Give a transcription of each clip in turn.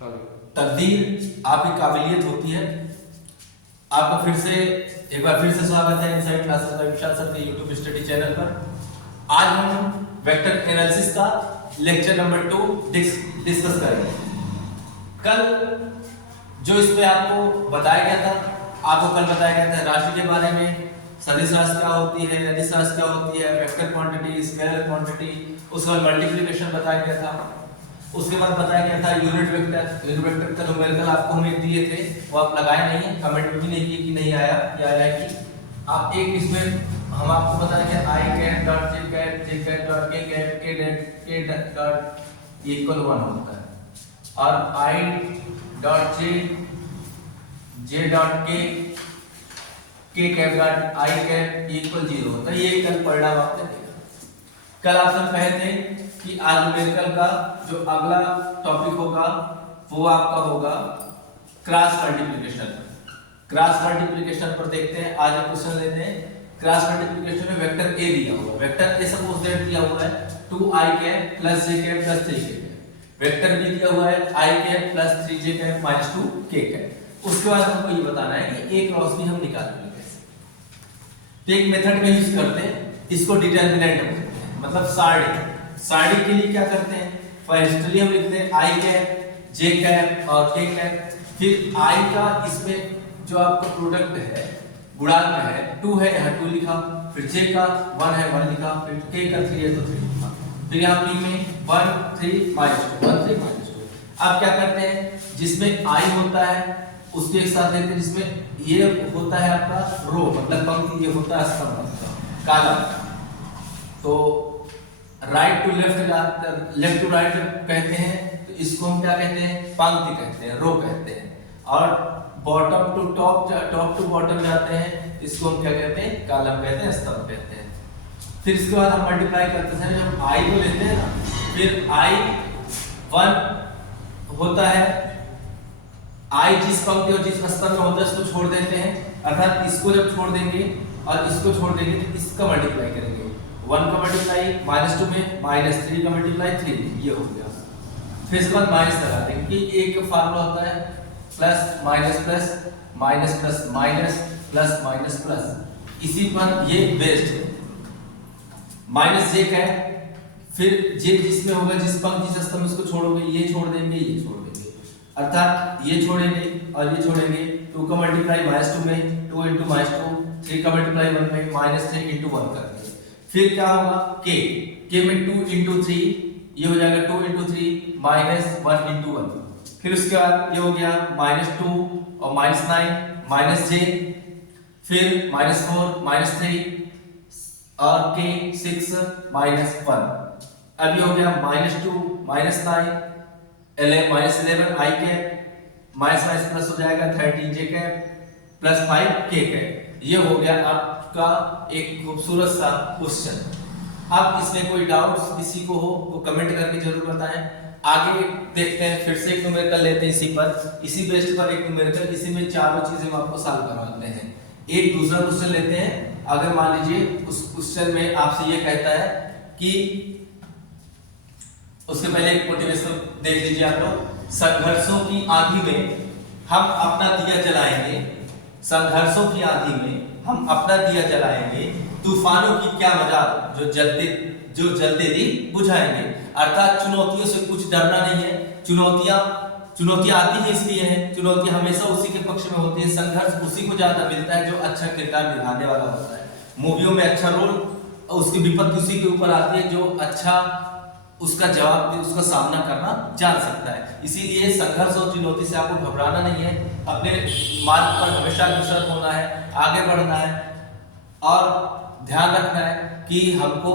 तकदीर आपकी काबिलियत होती है। आपका एक बार फिर से स्वागत है इनसाइड क्लासेस बाय विशाल सर के यूट्यूब स्टडी चैनल पर। आज हम वेक्टर एनालिसिस का लेक्चर नंबर 2 डिस्कस करेंगे। कल जो इस पे आपको बताया गया था, आपको कल बताया गया था राशि के बारे में, सदिश राशि क्या होती है, अदिश राशि क्या होती है, वेक्टर क्वांटिटी, स्केलर क्वांटिटी, उसके बाद मल्टीप्लिकेशन बताया गया था। उसके बाद बताया गया था यूनिट वेक्टर का न्यूमेरिकल आपको हमें दिए थे, वो आप लगाए नहीं, कमेंट भी नहीं किए कि नहीं आया या आया कि आप एक इसमें हम आपको बताया कि i cap dot j cap dot k dot equal 1 होता है और i dot j dot k cap dot i cap equal 0 होता है। ये कल परिणाम आपने देखा। कल आप सब कहे थे कि आज न्यूमेरिकल का जो अगला टॉपिक होगा वो आपका होगा क्रॉस मल्टीप्लिकेशन। क्रॉस मल्टीप्लिकेशन पर देखते हैं, आज एक क्वेश्चन लेते हैं। क्रॉस मल्टीप्लिकेशन में वेक्टर ए दिया हुआ है, वेक्टर ए सपोज दैट दिया हुआ है 2i cap plus j cap plus 3k cap. Vector B दिया हुआ है i cap plus 3j cap minus 2k cap. उसके बाद हमको ये बताना है कि a क्रॉस b हम निकालेंगे कैसे। तो एक मेथड का यूज करते हैं, इसको डिटरमिनेंट बोलते हैं, मतलब साड़ी के लिए क्या करते हैं, फर्स्टली हम लिखते हैं i कैप j कैप और k कैप, फिर i का इसमें जो आपका प्रोडक्ट है गुणांक है 2 है, यहाँ 2 लिखा, फिर j का 1 है 1 लिखा, फिर k का 3 है तो 3 लिखा, फिर यहाँ p में 1 3 माइनस 2 1 3 माइनस 2। अब क्या करते हैं, जिसमें i होता है उसके एक साथ लेते हैं, जिसमें ये होता है आपका रो मतलब पंक्ति, ये होता है स्तंभ काला। तो right to left, left to right कहते हैं तो इसको हम क्या कहते हैं, पंक्ति कहते हैं, रो कहते हैं। और bottom to top, top to bottom जाते हैं, इसको हम क्या कहते हैं, कॉलम कहते हैं, स्तंभ कहते हैं। फिर इसके बाद हम मल्टीप्लाई करते हैं, जब i को लेते हैं ना, फिर i 1 होता है, i जिस पंक्ति और जिस स्तंभ में होता है इसको छोड़ देते हैं, अर्थात इसको जब छोड़ देंगे और इसको छोड़ देंगे तो इसका मल्टीप्लाई करेंगे। 1 का मल्टीप्लाई -2 में -3 का मल्टीप्लाई 3, ये हो गया। फिर इसके बाद माइनस लगा देंगे कि एक फार्मूला होता है plus minus plus minus plus minus plus minus plus, इसी पर ये बेस्ड है। माइनस जे का है, फिर जे जिसमें होगा जिस पंक्ति जिस स्तंभ इसको छोड़ोगे, ये छोड़ देंगे, ये छोड़ देंगे, अर्थात ये छोड़ेंगे और ये छोड़ेंगे। 2 का मल्टीप्लाई -2 में 2 * -2, 3 का मल्टीप्लाई 1 में -3 * 1 करते हैं। फिर क्या होगा, k में 2 * 3, ये हो जाएगा 2 * 3 -1 * 1। फिर उसके बाद ये हो गया -2 और -9 -j, फिर -4 -3 और k 6 -1। अब ये हो गया -2 -9 11 i कैप माइनस प्लस हो जाएगा 13 j cap plus 5 k cap. ये हो गया आपका एक खूबसूरत सा क्वेश्चन। अब इसमें कोई डाउट्स किसी को हो वो कमेंट करके जरूर बताएं। आगे देखते हैं, फिर से एक न्यूमेरिकल लेते हैं, इसी बेस्ड पर एक न्यूमेरिकल, इसी में चारों चीजें हम आपको सॉल्व करवाते हैं। एक दूसरा क्वेश्चन लेते हैं। अगर मान लीजिए उस क्वेश्चन में आपसे ये कहता है कि, उससे पहले एक मोटिवेशन देख लीजिए आप लोग। संघर्षों की आंधी में हम अपना दिया जलाएंगे, संघर्षों की आंधी में हम अपना दिया जलाएंगे, तूफानों की क्या मजाल जो जलते दिन बुझाएंगे। अर्थात चुनौतियों से कुछ डरना नहीं है। चुनौतियां आती है इसलिए है, चुनौतियां हमेशा उसी के पक्ष में होती है, संघर्ष उसी को ज्यादा मिलता है जो अच्छा किरदार निभाने वाला होता है। मूवियों में अच्छा रोल, उसकी विपत्ति उसी के ऊपर आती है जो अच्छा उसका जवाब, उसका सामना करना जान सकता है। इसीलिए संघर्ष और चुनौती से आपको घबराना नहीं है, अपने मार्ग पर हमेशा अग्रसर होना है, आगे बढ़ना है और ध्यान रखना है कि हमको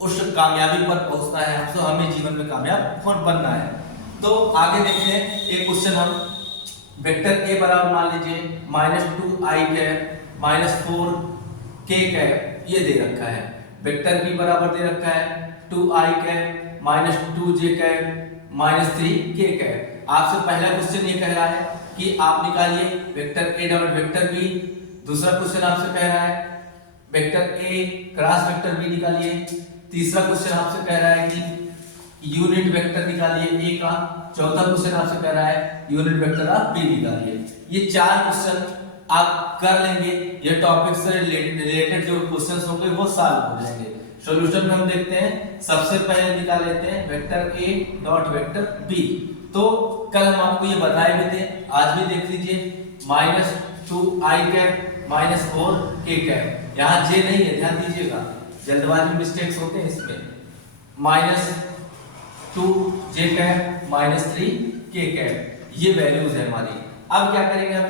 उस कामयाबी पर पहुंचना है, हमें जीवन में कामयाब बनना है। तो आगे देखते हैं एक क्वेश्चन हम, वेक्टर a बराबर मान लीजिए -2i कैप -4 k कैप, ये दे रखा है। वेक्टर b बराबर दे रखा है 2i cap -2j cap -3 k cap. आपसे पहला क्वेश्चन ये कह रहा है कि आप निकालिए vector a dot vector b। दूसरा क्वेश्चन आपसे कह रहा है vector a cross vector b निकालिए। तीसरा क्वेश्चन आपसे कह रहा है कि यूनिट वेक्टर निकालिए ए का। चौथा क्वेश्चन आपसे कह रहा है यूनिट वेक्टर ऑफ बी निकालिए। ये 4 क्वेश्चन आप कर लेंगे, ये टॉपिक से रिलेटेड जो क्वेश्चंस होंगे वो सॉल्व हो जाएंगे। सॉल्यूशन में हम देखते हैं, सबसे पहले निकाल लेते हैं vector A dot vector B. तो कल हम आपको ये बताए भी थे, आज भी देख लीजिए, -2i कैप -4k कैप। यहाँ जे नहीं है, ध्यान दीजिएगा, जल्दबाजी में मिस्टेक्स होते हैं इसमें। -2j कैप -3k कैप, ये वैल्यूज है हमारी। अब क्या करेंगे हम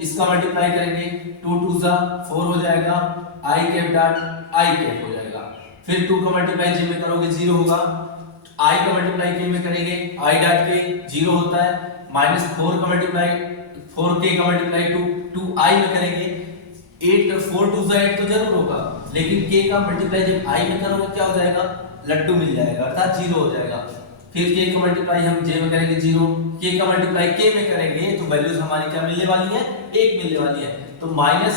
इसका मल्टीप्लाई करेंगे, 2 2 जा 4 हो जाएगा, i cap dot i cap हो जाएगा। फिर 2 का मल्टीप्लाई j में करोगे 0 होगा, i का मल्टीप्लाई k में करेंगे i डॉट k 0 होता है, -4 का मल्टीप्लाई 4k का मल्टीप्लाई 2i में करेंगे 8 4 2 जा 8 तो जरूर होगा, लेकिन k का मल्टीप्लाई जब i में करोगे क्या हो जाएगा, लड्डू मिल जाएगा, अर्थात 0 हो जाएगा। फिर k का मल्टीप्लाई हम j में करेंगे 0, k का मल्टीप्लाई k में करेंगे तो वैल्यूज हमारी क्या मिलने वाली है, 1 मिलने वाली है। तो माइनस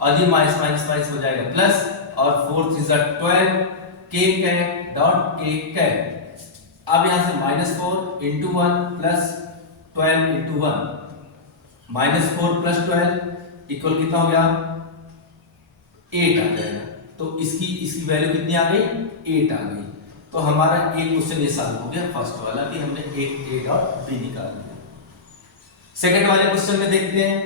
और ये माइनस माइनस माइनस हो जाएगा प्लस, और 4 3 जा 12 k cap dot k cap. अब यहां से -4 into 1 plus 12 into 1, -4 plus 12 equal कितना हो गया, 8 आ जाएगा। तो इसकी वैल्यू कितनी आ गई, 8 आ गई। तो हमारा एक क्वेश्चन ये सॉल्व हो गया, फर्स्ट वाला कि हमने एक ए डॉट बी निकाल लिया। सेकंड वाले क्वेश्चन में देखते हैं,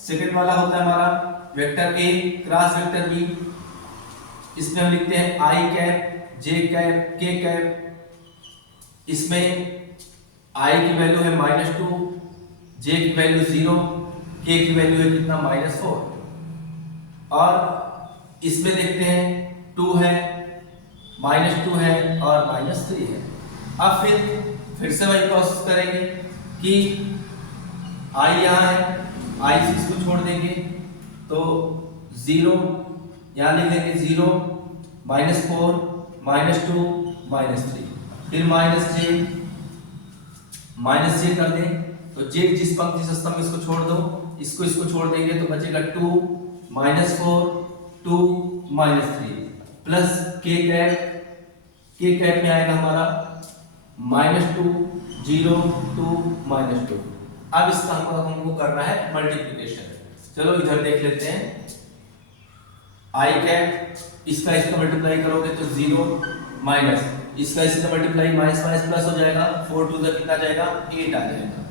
सेकंड वाला होता है हमारा vector A cross vector B. इसमें हम लिखते हैं i cap j cap k cap. इसमें i की वैल्यू है -2, j की वैल्यू 0, k की वैल्यू है कितना, -4। और इसमें देखते हैं 2 है, -2 है और -3 है। अब फिर से वही प्रोसेस करेंगे कि i यहाँ है, i से इसको छोड़ देंगे तो 0, यहाँ लिख देंगे 0, -4, -2, -3, फिर -j कर दें तो j जिस पंक्ति से स्तंभ इसको छोड़ दो, इसको छोड़ देंगे तो बचेगा 2, -4, 2, -3 प्लस k कैप में आएगा हमारा -2, 0, 2, -2। अब इसका हमको करना है मल्टीप्लिकेशन। चलो इधर देख लेते हैं, i कैप इसका मल्टीप्लाई करोगे तो 0, माइनस इसका मल्टीप्लाई माइनस माइनस प्लस हो जाएगा, 4 2 कितना जाएगा, 8 आ जाएगा,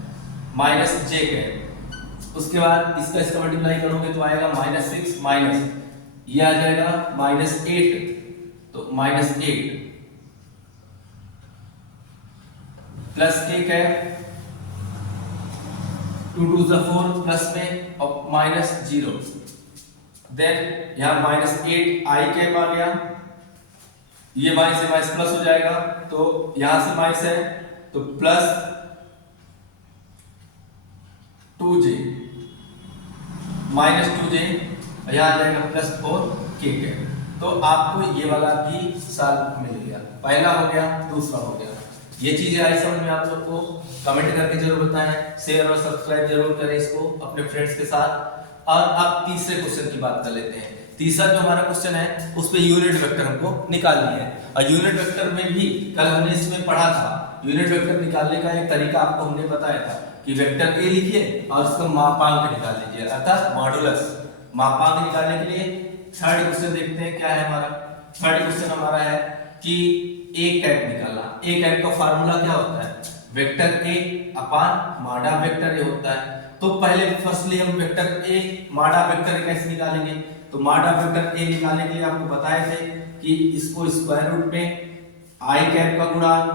माइनस j कैप। उसके बाद इसका मल्टीप्लाई करोगे तो आएगा -6 माइनस ये आ जाएगा -8, तो -8 प्लस k कैप 2 2 जा 4 प्लस में और -0, देन यहां -8 i कैप आ गया, ये माइनस से माइनस प्लस हो जाएगा, तो यहां से माइनस है तो प्लस 2j -2j, यहां आ जाएगा +4k कैप। तो आपको ये वाला भी सॉल्व मिल गया, पहला हो गया, दूसरा हो गया। ये चीजें आई समझ में आप लोग को, कमेंट करके जरूर बताएं, शेयर और सब्सक्राइब जरूर करें इसको अपने फ्रेंड्स के साथ। और अब तीसरे क्वेश्चन की बात कर लेते हैं। तीसरा जो हमारा क्वेश्चन है उस पे यूनिट वेक्टर हमको निकालनी है, और यूनिट वेक्टर में भी कल हमने इसमें पढ़ा था, यूनिट वेक्टर निकालने का एक तरीका आपको हमने बताया था कि वेक्टर ए लिखिए और उसका मापांक निकाल लीजिए, अर्थात मॉडुलस। मापांक निकालने के लिए थर्ड क्वेश्चन देखते हैं क्या है हमारा। थर्ड क्वेश्चन हमारा है कि ए कैप निकालना। ए कैप का फार्मूला क्या होता है, वेक्टर ए अपान माडा वेक्टर ए होता है। तो पहले फर्स्टली हम वेक्टर ए माडा वेक्टर ए कैसे निकालेंगे, तो माडा वेक्टर ए निकालने के लिए आपको बताए थे कि इसको स्क्वायर रूट में आई कैप का गुणांक,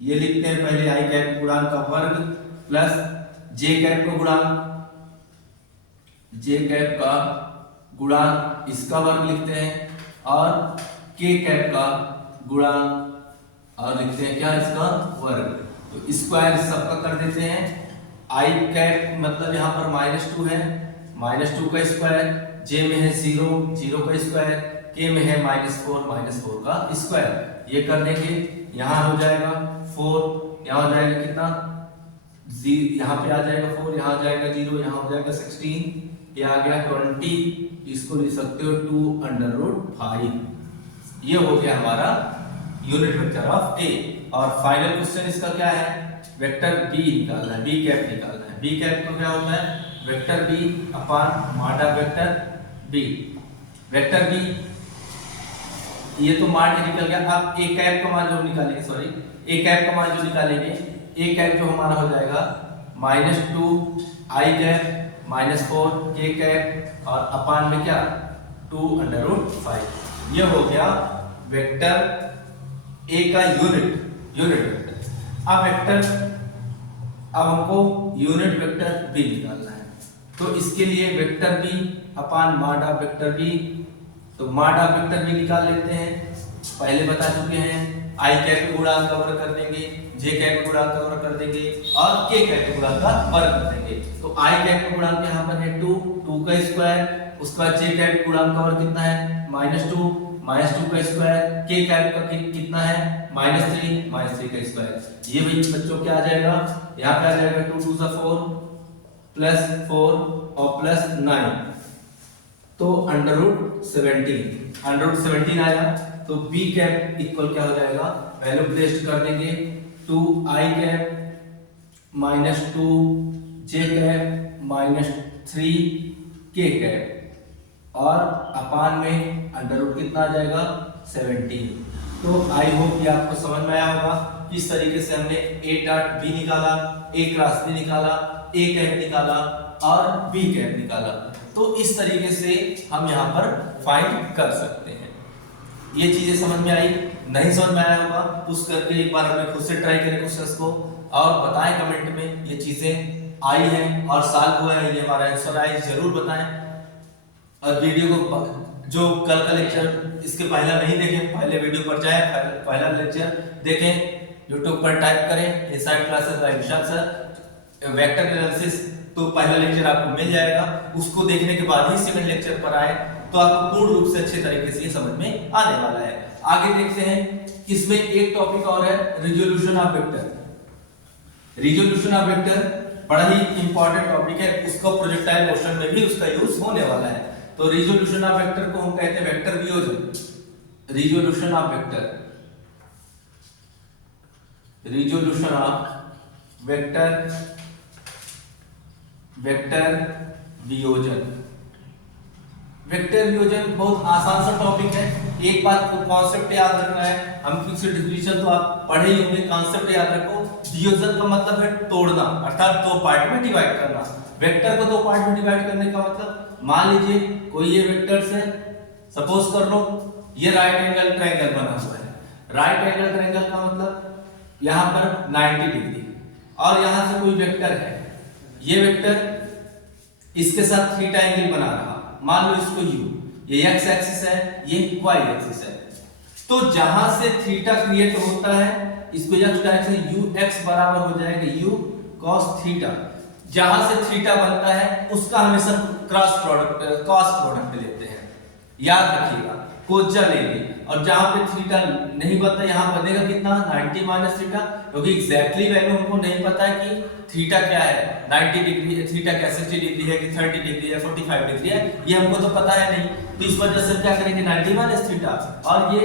ये लिखते हैं पहले आई कैप गुणांक का वर्ग प्लस जे कैप का गुणांक, जे कैप का गुणांक इसका वर्ग लिखते हैं, और के कैप का गुणांक और लिखते हैं क्या, इसका वर्ग। तो स्क्वायर सबका कर देते हैं। आई कैप मतलब यहाँ पर -2 है, -2 का स्क्वायर, जे में है 0, 0 का स्क्वायर, के में है -4 का स्क्वायर, ये कर देंगे। यहाँ हो जाएगा 4, यहाँ हो जाएगा कितना, यहाँ पे आ जाएगा 4, यहाँ आ जाएगा 0, यहाँ हो जाएगा 16, ये आ गया 20, इसको लिख सकते हो 2√5। ये हो गया हमारा यूनिट वेक्टर ऑफ ए। और फाइनल क्वेश्चन इसका क्या है, वेक्टर बी निकालना है, बी कैप निकालना है। बी कैप को क्या होता है, वेक्टर बी अपॉन माडा वेक्टर बी। वेक्टर बी ये तो माड निकल गया। अब ए कैप का मान जो निकालेंगे, सॉरी ए कैप का मान जो निकालेंगे, ए कैप जो हमारा हो जाएगा -2 आई कैप -4 के कैप और अपान में क्या 2√5। ये हो गया वेक्टर ए का यूनिट वेक्टर। अब हमको यूनिट वेक्टर बी निकालना है, तो इसके लिए वेक्टर बी अपान माडा वेक्टर बी, तो माडा वेक्टर बी निकाल लेते हैं। पहले बता चुके हैं, आई कैप के गुणांक का वर्ग कर देंगे, जे कैप के गुणांक का वर्ग कर देंगे और के कैप के गुणांक का वर्ग कर देंगे। तो आई कैप का गुणांक यहाँ पर है 2 का स्क्वायर, उसके बाद जे कैप के गुणांक का वर्ग कितना है -2 का स्क्वायर, के कैप का कितना है -3 का स्क्वायर। ये भाई बच्चों क्या आ जाएगा, यहाँ पे आ जाएगा 2 2 4 +4 और +9, तो √17 आया। तो बी कैप इक्वल क्या हो जाएगा, वैल्यू प्लेस कर देंगे 2 आई कैप -2 जे कैप -3 के कैप और अपान में अंडर कितना आ जाएगा 17। तो आई होप कि आपको समझ में आया होगा किस तरीके से हमने ए डॉट बी निकाला, ए क्रॉस बी निकाला, ए कैप निकाला और बी कैप निकाला। तो इस तरीके से हम यहाँ पर फाइंड कर सकते हैं। ये चीजें समझ में आई, नहीं समझ में आया होगा उस करके एक बार अपने खुद से ट्राई करें क्वेश्चंस को और बताएं कमेंट में ये चीजें आई हैं और सॉल्व हुआ है, ये हमारा आंसर आए जरूर बताएं। और वीडियो को जो कल का लेक्चर इसके पहला नहीं देखे, पहले वीडियो पर जाए, पहला लेक्चर देखें, यूट्यूब पर टाइप करें इनसाइड क्लासेस बाय विशाल सर वेक्टर एनालिसिस, तो पहला लेक्चर आपको मिल जाएगा। उसको देखने के बाद ही सेकंड लेक्चर पर आए तो आपको पूर्ण रूप से अच्छे तरीके से ये समझ में आने वाला है। आगे देखते हैं, इसमें एक टॉपिक और है resolution of vector. Resolution of vector बड़ा ही इंपॉर्टेंट टॉपिक है, उसको प्रोजेक्टाइल मोशन में भी उसका यूज होने वाला है। तो रिजोल्यूशन ऑफ वेक्टर को हम कहते हैं वेक्टर वियोजन। Resolution of vector, resolution of vector, vector वियोजन। वेक्टर वियोजन बहुत आसान सा टॉपिक है। एक बात को कॉन्सेप्ट याद रखना है, हम फिक्स डिवीजन तो आप पढ़े ही होंगे, कॉन्सेप्ट याद रखो। वियोजन का मतलब है तोड़ना, अर्थात दो पार्ट में डिवाइड करना। वेक्टर को दो पार्ट में डिवाइड करने का मतलब, मान लीजिए कोई ये वेक्टर्स है, सपोज कर लो ये राइट एंगल ट्रायंगल बना हुआ है। राइट एंगल ट्रायंगल का मतलब यहाँ पर 90 डिग्री और यहाँ से कोई वेक्टर है, ये वेक्टर इसके साथ थीटा एंगल बना रहा, मान लो इसको u, ये x एक्सिस है, ये y एक्सिस है। तो जहां से थीटा क्रिएट होता है इसको x डायरेक्शन ux बराबर हो जाएगा u cos थीटा। जहां से थीटा बनता है उसका हमेशा क्रॉस प्रोडक्ट cos प्रोडक्ट लेते हैं, याद रखिएगा, कोज्जा लेंगे। और जहां पे थीटा नहीं बनता यहां बनेगा कितना 90 माइनस थीटा, क्योंकि एग्जैक्टली वैल्यू हमको नहीं पता है कि थीटा क्या है, 90 डिग्री है, थीटा क्या 60 डिग्री है कि 30 डिग्री है, 45 डिग्री है, ये हमको तो पता है नहीं। तो इस वजह से क्या करेंगे 90 माइनस थीटा, और ये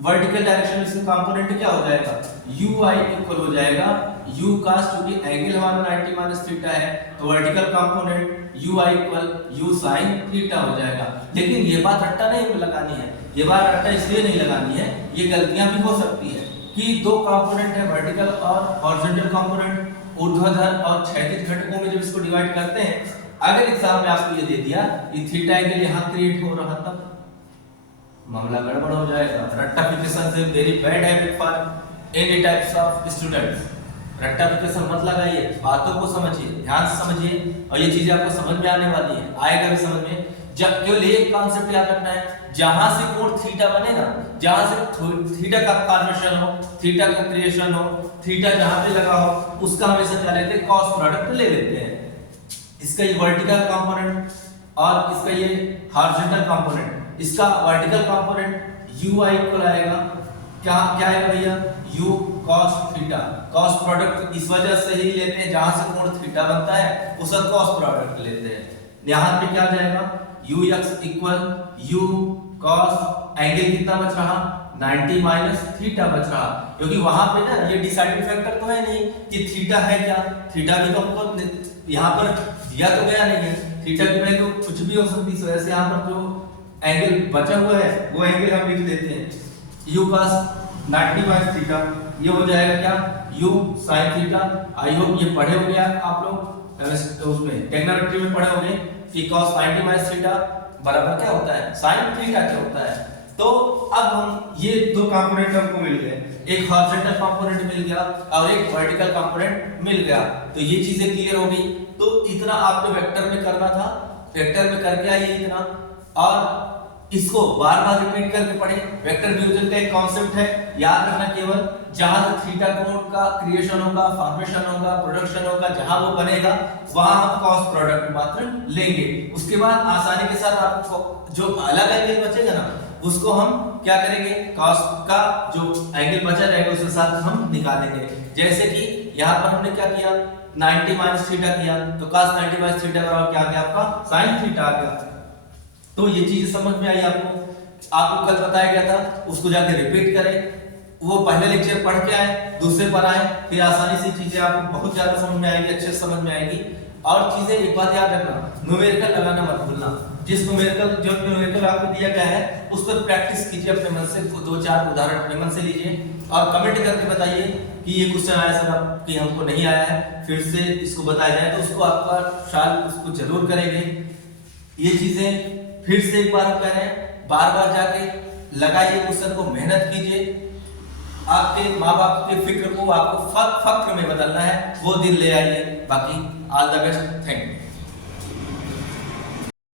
वर्टिकल डायरेक्शन इसका कंपोनेंट क्या हो जाएगा ui इक्वल हो जाएगा u cos, क्योंकि एंगल हमारा 90 माइनस थीटा है तो vertical component ui equal u sin theta हो जाएगा। लेकिन ये बात रट्टा नहीं लगानी है, ये बात रट्टा इसलिए नहीं लगानी है, ये गलतियां भी हो सकती है कि दो कंपोनेंट है वर्टिकल और हॉरिजॉन्टल कंपोनेंट, ऊर्ध्वाधर और क्षैतिज घटकों में जब इसको डिवाइड करते हैं, अगर एग्जाम में आपको ये दे दिया कि थीटा एंगल यहां क्रिएट हो रहा था, मामला गड़बड़ हो जाएगा। रट्टाफिकेशन से very bad habit for any types of students. रट्टाफिकेशन मत लगाइए, बातों को समझिए, ध्यान से समझिए, और ये चीजें आपको समझ में आने वाली है, आएगा भी समझ में। जब केवल एक कॉन्सेप्ट याद रखना है, जहां से कोण थीटा बनेगा, जहां से थीटा का फॉर्मेशन हो, थीटा का क्रिएशन हो, थीटा जहां पे लगा हो, उसका हमेशा क्या लेते हैं कॉस प्रोडक्ट ले लेते हैं। इसका ये वर्टिकल कंपोनेंट और इसका ये हॉरिजॉन्टल कंपोनेंट, इसका वर्टिकल कंपोनेंट ui इक्वल आएगा क्या आएगा भैया u cos theta. cos product इस वजह से ही लेते हैं जहां से कोण थीटा बनता है उसका cos प्रोडक्ट लेते हैं। यहां पे क्या आ जाएगा ux equal u cos, angle कितना बच रहा 90 माइनस थीटा बच रहा, क्योंकि वहां पे ना ये डिसाइडिंग फैक्टर तो है नहीं कि थीटा है क्या, थीटा भी तो हमको यहाँ पर दिया तो गया नहीं है, थीटा की वैल्यू कुछ भी हो सकती है। ऐसे यहाँ पर जो एंगल बचा हुआ है वो एंगल हम लिख देते हैं u cos 90 माइनस थीटा, ये हो जाएगा क्या u sin theta. I hope ये पढ़े होंगे आप लोग उसमें टेक्नोमेट्री में पढ़े होंगे कि cos 90 माइनस थीटा बराबर क्या होता है sin थीटा क्या होता है। तो अब हम ये दो कंपोनेंट हमको मिल गए, एक हॉरिजॉन्टल कंपोनेंट मिल गया और एक वर्टिकल कंपोनेंट मिल गया, तो ये चीजें क्लियर हो गई। तो इतना आपको वेक्टर में करना था, वेक्टर में करके आइए इतना, और इसको बार बार रिपीट करके पढ़े। वेक्टर डिवीजन का एक कॉन्सेप्ट है, याद रखना, केवल जहां से थीटा कोण का क्रिएशन होगा, फॉर्मेशन होगा, प्रोडक्शन होगा, जहां वो बनेगा वहां हम कॉस प्रोडक्ट मात्र लेंगे। उसके बाद आसानी के साथ आपको जो अलग एंगल बचेगा ना उसको हम क्या करेंगे, कॉस का जो एंगल बचा रहेगा उसके साथ हम निकालेंगे। जैसे कि यहाँ पर हमने क्या किया 90 माइनस थीटा किया, तो cos 90 माइनस थीटा बराबर क्या आ गया आपका sin थीटा आ गया। तो ये चीज समझ में आई आपको कल बताया गया था, उसको जाके रिपीट करें, वो पहले लेक्चर पढ़ के आए, दूसरे पर आए, फिर आसानी से चीजें आपको बहुत ज्यादा समझ में आएगी, अच्छे से समझ में आएगी। और चीजें एक बात याद रखना, न्यूमेरिकल लगाना मत भूलना। जिस न्यूमेरिकल आपको दिया गया है उस पर प्रैक्टिस कीजिए अपने मन से, दो चार उदाहरण अपने मन से लीजिए और कमेंट करके बताइए कि ये क्वेश्चन आया सर कि हमको नहीं आया है, फिर से इसको बताया जाए तो उसको आपका शाल उसको जरूर करेंगे। ये चीजें फिर से एक बार हम कह रहे हैं, बार बार जाके लगाइए क्वेश्चन को, मेहनत कीजिए। आपके माँ बाप के फिक्र को आपको फक्र में बदलना है, वो दिन ले आइए। बाकी all the best, thank you.